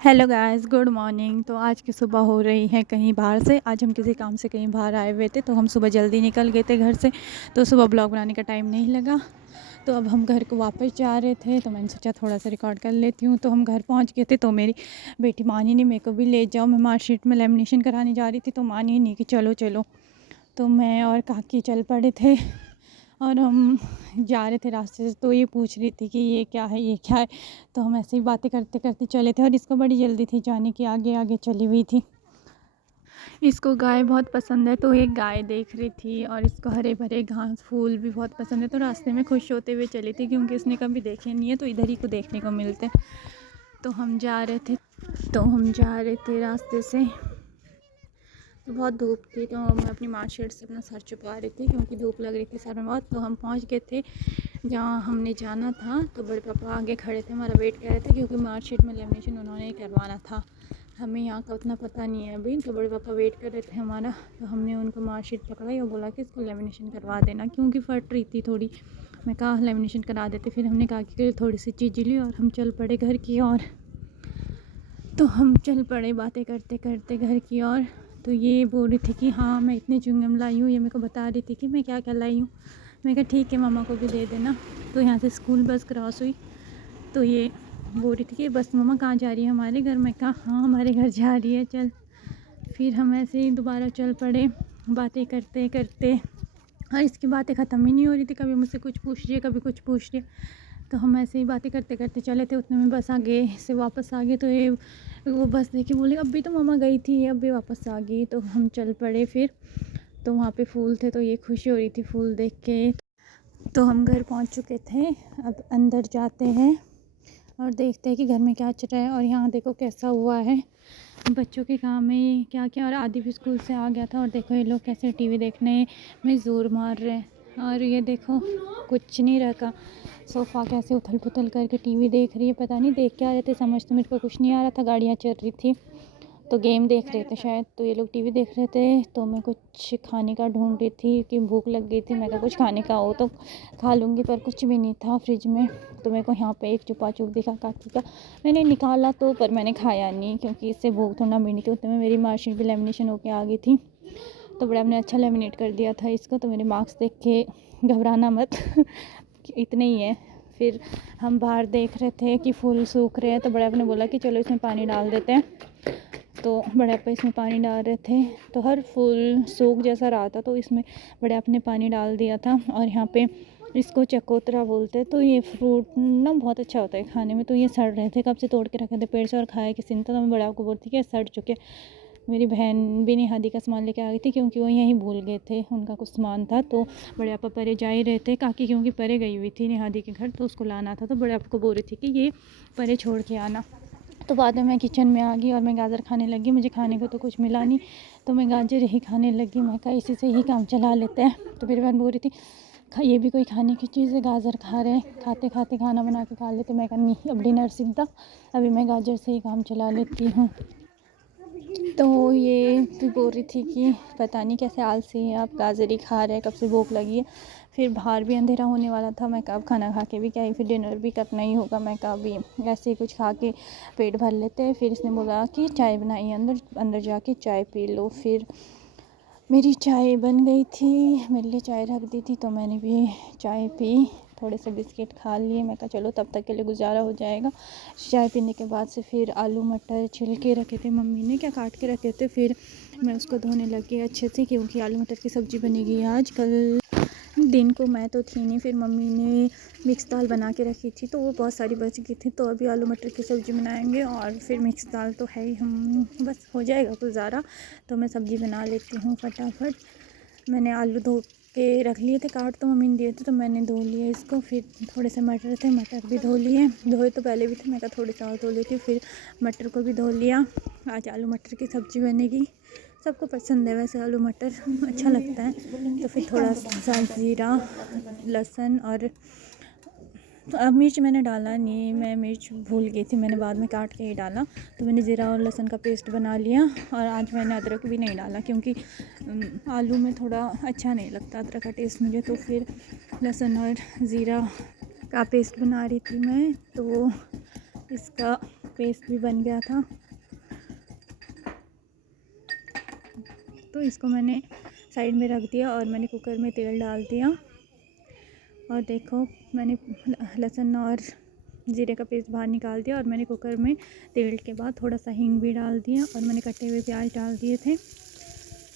Hello guys, good morning. तो आज की सुबह हो रही है कहीं बाहर से। आज हम किसी काम से कहीं बाहर आए हुए थे, तो हम सुबह जल्दी निकल गए थे घर से। तो सुबह ब्लॉग बनाने का टाइम नहीं लगा। तो अब हम घर को वापस जा रहे थे, तो मैंने सोचा थोड़ा सा रिकॉर्ड कर लेती हूँ। तो हम घर पहुँच गए थे, तो मेरी बेटी मानी नहीं मेरे को भी ले जाओ। मैं मार्कशीट में लेमिनेशन कराने जा रही थी, तो मानी नहीं कि चलो चलो। तो मैं और काकी चल पड़े थे और हम जा रहे थे रास्ते से। तो ये पूछ रही थी कि ये क्या है, ये क्या है। तो हम ऐसे ही बातें करते करते चले थे और इसको बड़ी जल्दी थी जाने की, आगे आगे चली हुई थी। इसको गाय बहुत पसंद है, तो एक गाय देख रही थी और इसको हरे भरे घास फूल भी बहुत पसंद है। तो रास्ते में खुश होते हुए चली थी, क्योंकि इसने कभी देखे नहीं है, तो इधर ही को देखने को मिलते। तो हम जा रहे थे रास्ते से। तो बहुत धूप थी, तो मैं अपनी मार्कशीट से अपना सर छुपा रही थी, क्योंकि धूप लग रही थी सर में बहुत। तो हम पहुंच गए थे जहाँ हमने जाना था। तो बड़े पापा आगे खड़े थे, हमारा वेट कर रहे थे, क्योंकि मार्कशीट में लेमिनेशन उन्होंने ही करवाना था। हमें यहाँ का उतना पता नहीं है अभी। तो बड़े पापा वेट कर रहे थे हमारा। तो हमने उनको मार्कशीट पकड़ाई और बोला कि इसको लेमिनेशन करवा देना, क्योंकि फट रही थी थोड़ी। मैं कहा लेमिनेशन करा देते। फिर हमने कहा कि थोड़ी सी चीज़ ली और हम चल पड़े घर की ओर। तो हम चल पड़े बातें करते करते घर की ओर। तो ये बोल रही थी कि हाँ मैं इतने च्युइंगम लाई हूँ। ये मेरे को बता रही थी कि मैं क्या क्या लाई हूँ। मैं कहा ठीक है, मम्मा को भी दे देना। तो यहाँ से स्कूल बस क्रॉस हुई, तो ये बोल रही थी कि बस मम्मा कहाँ जा रही है, हमारे घर। मैं कहा हाँ हमारे घर जा रही है, चल। फिर हम ऐसे ही दोबारा चल पड़े बातें करते करते। और इसकी बातें ख़त्म ही नहीं हो रही थी, कभी मुझसे कुछ पूछ रही है, कभी कुछ पूछ रही है। तो हम ऐसे ही बातें करते करते चले थे। उतने में बस आगे से वापस आ गए। तो ये वो बस देखी, बोली अभी तो मम्मा गई थी, अब भी वापस आ गई। तो हम चल पड़े फिर। तो वहाँ पे फूल थे, तो ये खुशी हो रही थी फूल देख के। तो हम घर पहुँच चुके थे। अब अंदर जाते हैं और देखते हैं कि घर में क्या चल रहा है। और यहाँ देखो कैसा हुआ है, बच्चों के काम में क्या क्या। और आदि भी स्कूल से आ गया था, और देखो ये लोग कैसे टीवी देखने में ज़ोर मार रहे हैं। और ये देखो कुछ नहीं रखा, सोफ़ा कैसे उथल पुथल करके टीवी देख रही है। पता नहीं देख क्या रहे थे, समझ तो मेरे को कुछ नहीं आ रहा था। गाड़ियाँ चल रही थी, तो गेम देख रहे थे शायद। तो ये लोग टीवी देख रहे थे, तो मैं कुछ खाने का ढूंढ रही थी कि भूख लग गई थी। मैं कहा कुछ खाने का हो तो खा लूँगी, पर कुछ भी नहीं था फ्रिज में। तो मेरे को यहाँ पे एक चुपा चुप दिखा काकी का, मैंने निकाला तो, पर मैंने खाया नहीं, क्योंकि इससे भूख थोड़ा मिली थी। उतने में मेरी मार्कशीट भी लेमिनेशन होके आ गई थी। तो बड़ा हमने अच्छा लेमिनेट कर दिया था इसको। तो मेरे मार्क्स देख के घबराना मत इतने ही है। फिर हम बाहर देख रहे थे कि फूल सूख रहे हैं। तो बड़े आपने बोला कि चलो इसमें पानी डाल देते हैं। तो बड़े आपा इसमें पानी डाल रहे थे, तो हर फूल सूख जैसा रहा था, तो इसमें बड़े आपने पानी डाल दिया था। और यहाँ पे इसको चकोतरा बोलते हैं। तो ये फ्रूट ना बहुत अच्छा होता है खाने में। तो ये सड़ रहे थे, कब से तोड़ के रखे थे पेड़ से, और खाया किसी ने। तो मैं बड़ा आपको बोलती कि सड़ चुके। मेरी बहन भी निहादी का सामान लेके आ गई थी, क्योंकि वो यहीं भूल गए थे, उनका कुछ सामान था। तो बड़े आपा परे जा ही रहे थे, काकी क्योंकि परे गई हुई थी निहादी के घर, तो उसको लाना था। तो बड़े आपा को बोल रही थी कि ये परे छोड़ के आना। तो बाद में मैं किचन में आ गई और मैं गाजर खाने लगी। मुझे खाने को तो कुछ मिला नहीं, तो मैं गाजर ही खाने लगी। मैं कहा इसी से ही काम चला लेते हैं। तो मेरी बहन बोल रही थी ये भी कोई खाने की चीज़ है, गाजर खा रहे हैं, खाते खाते खाना बना के खा लेते। मैं कहा नहीं, अब डिनर सीधा, अभी मैं गाजर से ही काम चला लेती हूँ। तो ये भी बोल रही थी कि पता नहीं कैसे आलसी है आप, गाजर ही खा रहे हैं, कब से भूख लगी है। फिर बाहर भी अंधेरा होने वाला था। मैं कहा खाना खा के भी क्या ही, फिर डिनर भी करना ही होगा। मैं कहा अभी ऐसे ही कुछ खा के पेट भर लेते हैं। फिर इसने बोला कि चाय बनाई, अंदर अंदर जाके चाय पी लो। फिर मेरी चाय बन गई थी, मेरे लिए चाय रख दी थी, तो मैंने भी चाय पी। थोड़े से बिस्किट खा लिए। मैं कहा चलो तब तक के लिए गुजारा हो जाएगा। चाय पीने के बाद से फिर आलू मटर छिल के रखे थे, मम्मी ने क्या काट के रखे थे। फिर मैं उसको धोने लगी अच्छे से, क्योंकि आलू मटर की सब्ज़ी बनेगी आज। कल दिन को मैं तो थी नहीं, फिर मम्मी ने मिक्स दाल बना के रखी थी, तो वो बहुत सारी बच गई थी। तो अभी आलू मटर की सब्ज़ी बनाएंगे, और फिर मिक्स दाल तो है ही, हम बस हो जाएगा गुजारा। तो मैं सब्ज़ी बना लेती हूँ फटाफट। मैंने आलू धो के रख लिए थे, काट तो मम्मी ने दिए थे, तो मैंने धो लिए इसको। फिर थोड़े से मटर थे, मटर भी धो लिए। धोए तो पहले भी थे, मैं कहा थोड़े से और धो लेती हूँ। फिर मटर को भी धो लिया। आज आलू मटर की सब्ज़ी बनेगी। सबको पसंद है वैसे आलू मटर, अच्छा लगता है। तो फिर थोड़ा सा ज़ीरा, लहसुन, और तो अब मिर्च मैंने डाला नहीं, मैं मिर्च भूल गई थी, मैंने बाद में काट के ही डाला। तो मैंने ज़ीरा और लहसुन का पेस्ट बना लिया। और आज मैंने अदरक भी नहीं डाला, क्योंकि आलू में थोड़ा अच्छा नहीं लगता अदरक का टेस्ट मुझे। तो फिर लहसुन और ज़ीरा का पेस्ट बना रही थी मैं। तो इसका पेस्ट भी बन गया था। तो इसको मैंने साइड में रख दिया और मैंने कुकर में तेल डाल दिया। और देखो मैंने लहसुन और ज़ीरे का पेस्ट बाहर निकाल दिया और मैंने कुकर में तेल के बाद थोड़ा सा हींग भी डाल दिया और मैंने कटे हुए प्याज डाल दिए थे।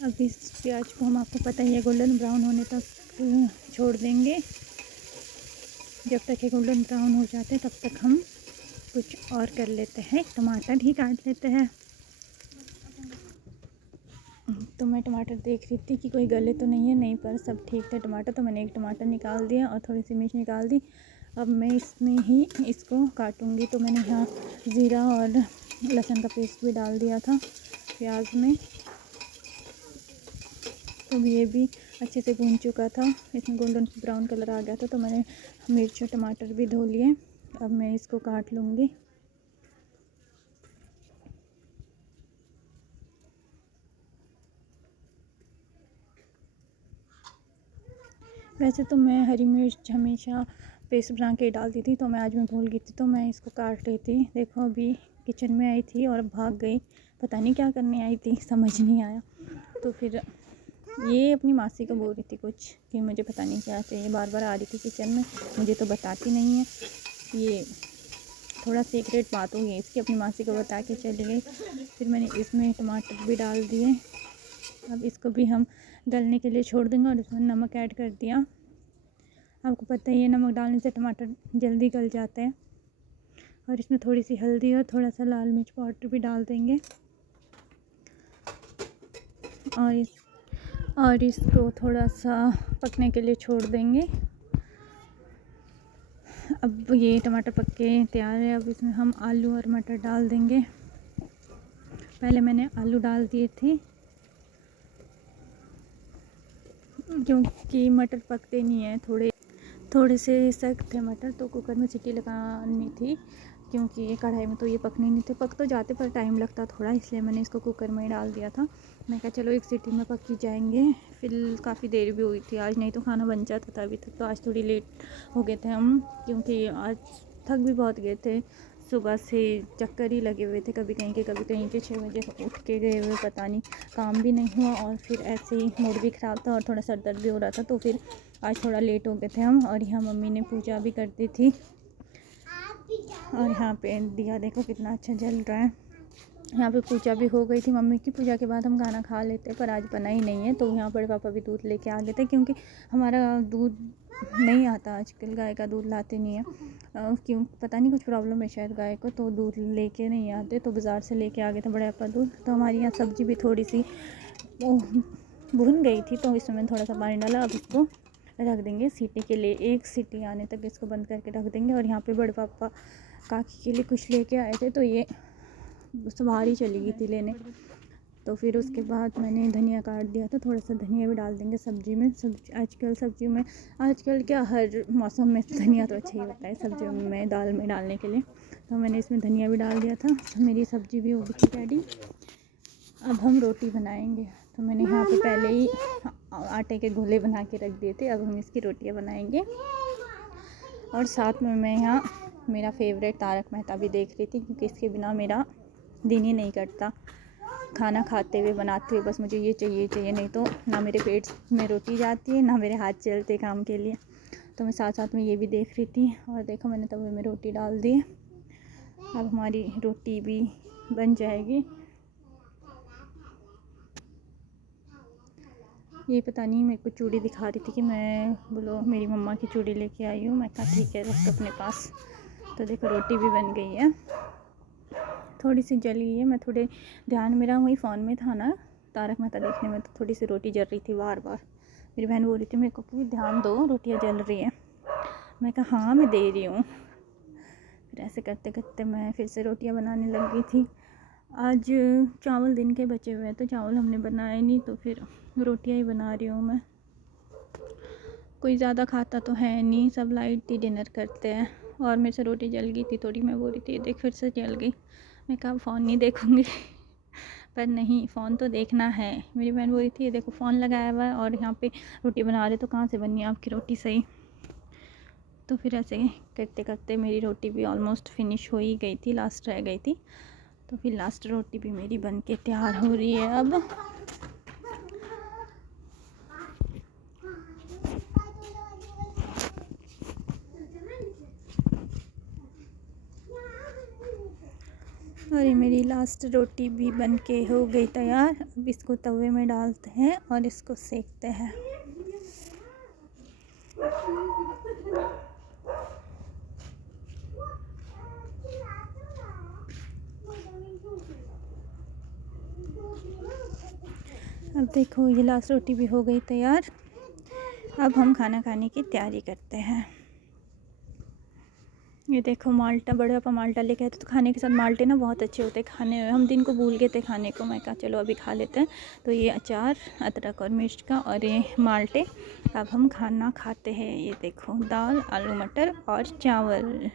अब इस प्याज को हम, आपको पता ही है, गोल्डन ब्राउन होने तक छोड़ देंगे। जब तक ये गोल्डन ब्राउन हो जाते हैं तब तक हम कुछ और कर लेते हैं, टमाटर ही काट लेते हैं। तो मैं टमाटर देख रही थी कि कोई गले तो नहीं है, नहीं, पर सब ठीक थे टमाटर। तो मैंने एक टमाटर निकाल दिया और थोड़ी सी मिर्च निकाल दी। अब मैं इसमें ही इसको काटूंगी। तो मैंने यहाँ ज़ीरा और लहसुन का पेस्ट भी डाल दिया था प्याज में। तो ये भी अच्छे से भून चुका था, इसमें गोल्डन ब्राउन कलर आ गया था। तो मैंने मिर्च और टमाटर भी धो लिए। अब मैं इसको काट लूँगी। वैसे तो मैं हरी मिर्च हमेशा पेस्ट बना के डालती थी, तो मैं आज मैं भूल गई थी, तो मैं इसको काट रही थी। देखो अभी किचन में आई थी और भाग गई, पता नहीं क्या करने आई थी, समझ नहीं आया। तो फिर ये अपनी मासी को बोल रही थी कुछ कि मुझे पता नहीं क्या चाहिए, बार बार आ रही थी किचन में, मुझे तो बताती नहीं है। ये थोड़ा सीक्रेट बात होगी इसकी, अपनी मासी को बता के चली गई। फिर मैंने इसमें टमाटर भी डाल दिए। अब इसको भी हम गलने के लिए छोड़ देंगे और इसमें नमक ऐड कर दिया। आपको पता ही है नमक डालने से टमाटर जल्दी गल जाते हैं। और इसमें थोड़ी सी हल्दी और थोड़ा सा लाल मिर्च पाउडर भी डाल देंगे और इसको थोड़ा सा पकने के लिए छोड़ देंगे। अब ये टमाटर पक के तैयार है। अब इसमें हम आलू और मटर डाल देंगे। पहले मैंने आलू डाल दिए थे क्योंकि मटर पकते नहीं हैं, थोड़े से सख्त थे मटर, तो कुकर में सीटी लगानी थी क्योंकि कढ़ाई में तो ये पकने नहीं थे। पक तो जाते पर टाइम लगता थोड़ा, इसलिए मैंने इसको कुकर में ही डाल दिया था। मैं कहा चलो एक सीटी में पक ही जाएंगे। फिर काफ़ी देर भी हुई थी आज, नहीं तो खाना बन जाता था अभी तक। तो आज थोड़ी लेट हो गए थे हम क्योंकि आज थक भी बहुत गए थे। सुबह से चक्कर ही लगे हुए थे, कभी कहीं के 6 बजे उठ के गए हुए, पता नहीं काम भी नहीं हुआ और फिर ऐसे ही मूड भी ख़राब था और थोड़ा सर दर्द भी हो रहा था। तो फिर आज थोड़ा लेट हो गए थे हम। और यहाँ मम्मी ने पूजा भी कर दी थी और यहाँ पे दिया देखो कितना अच्छा जल रहा है। यहाँ पे पूजा भी हो गई थी मम्मी की। पूजा के बाद हम खाना खा लेते, पर आज बना ही नहीं है। तो यहाँ बड़े पापा भी दूध लेके आ गए थे क्योंकि हमारा दूध नहीं आता आजकल, गाय का दूध लाते नहीं है। क्यों पता नहीं, कुछ प्रॉब्लम है शायद गाय को, तो दूध लेके नहीं आते। तो बाज़ार से लेके आ गए थे बड़े पापा दूध। तो हमारी यहाँ सब्ज़ी भी थोड़ी सी भुन गई थी, तो इसमें थोड़ा सा पानी डाला। अब इसको रख देंगे सीटी के लिए, एक सीटी आने तक इसको बंद करके रख देंगे। और यहाँ पे बड़े पापा काकी के लिए कुछ लेके आए थे, तो ये बाहर ही चली गई थी लेने। तो फिर उसके बाद मैंने धनिया काट दिया था, थोड़ा सा धनिया भी डाल देंगे सब्ज़ी में। सब्ज़ी में आजकल क्या, हर मौसम में धनिया तो अच्छा ही होता है सब्जियों में, दाल में डालने के लिए। तो मैंने इसमें धनिया भी डाल दिया था। मेरी सब्ज़ी भी हो गई थी रेडी। अब हम रोटी बनाएंगे। तो मैंने यहाँ पे पहले ही आटे के गोले बना के रख दिए थे। अब हम इसकी रोटियाँ बनाएंगे। और साथ में मैं यहाँ मेरा फेवरेट तारक मेहता भी देख रही थी क्योंकि इसके बिना मेरा दिन ही नहीं कटता। खाना खाते हुए बनाते हुए बस मुझे ये चाहिए, नहीं तो ना मेरे पेट में रोटी जाती है ना मेरे हाथ चलते काम के लिए। तो मैं साथ साथ में ये भी देख रही थी। और देखो मैंने तवे में रोटी डाल दी। अब हमारी रोटी भी बन जाएगी। ये पता नहीं मेरे को चूड़ी दिखा रही थी कि मैं बोलो मेरी मम्मा की चूड़ी लेके आई हूँ। मैं कहा ठीक है रख अपने पास। तो देखो रोटी भी बन गई है, थोड़ी सी जल गई है। मैं थोड़े ध्यान मेरा वही फ़ोन में था ना तारक मेहता देखने में, तो थोड़ी सी रोटी जल रही थी बार बार। मेरी बहन बोल रही थी मेरे को कि ध्यान दो रोटियाँ जल रही हैं। मैं कहा हाँ मैं दे रही हूँ। फिर ऐसे करते करते मैं फिर से रोटियाँ बनाने लग गई थी। आज चावल दिन के बचे हुए हैं तो चावल हमने बनाए नहीं, तो फिर रोटियाँ ही बना रही हूँ मैं। कोई ज़्यादा खाता तो है नहीं, सब लाइट ही डिनर करते हैं। और मेरे से रोटी जल गई थी थोड़ी, मैं बोल रही थी देख फिर से जल गई। मैं कहा फ़ोन नहीं देखूँगी पर नहीं, फ़ोन तो देखना है। मेरी बहन बोल रही थी ये देखो फ़ोन लगाया हुआ है और यहाँ पे रोटी बना रहे, तो कहाँ से बनी आपकी रोटी सही। तो फिर ऐसे करते करते मेरी रोटी भी ऑलमोस्ट फिनिश हो ही गई थी, लास्ट रह गई थी। तो फिर लास्ट रोटी भी मेरी बन के तैयार हो रही है अब। और ये मेरी लास्ट रोटी भी बन के हो गई तैयार। अब इसको तवे में डालते हैं और इसको सेकते हैं। अब देखो ये लास्ट रोटी भी हो गई तैयार। अब हम खाना खाने की तैयारी करते हैं। ये देखो माल्टा, बड़े पापा माल्टा लेके आए थे, तो खाने के साथ माल्टे ना बहुत अच्छे होते हैं खाने में। हम दिन को भूल गए थे खाने को, मैं कहा चलो अभी खा लेते हैं। तो ये अचार अदरक और मिर्च का और ये माल्टे। अब हम खाना खाते हैं। ये देखो दाल, आलू मटर और चावल।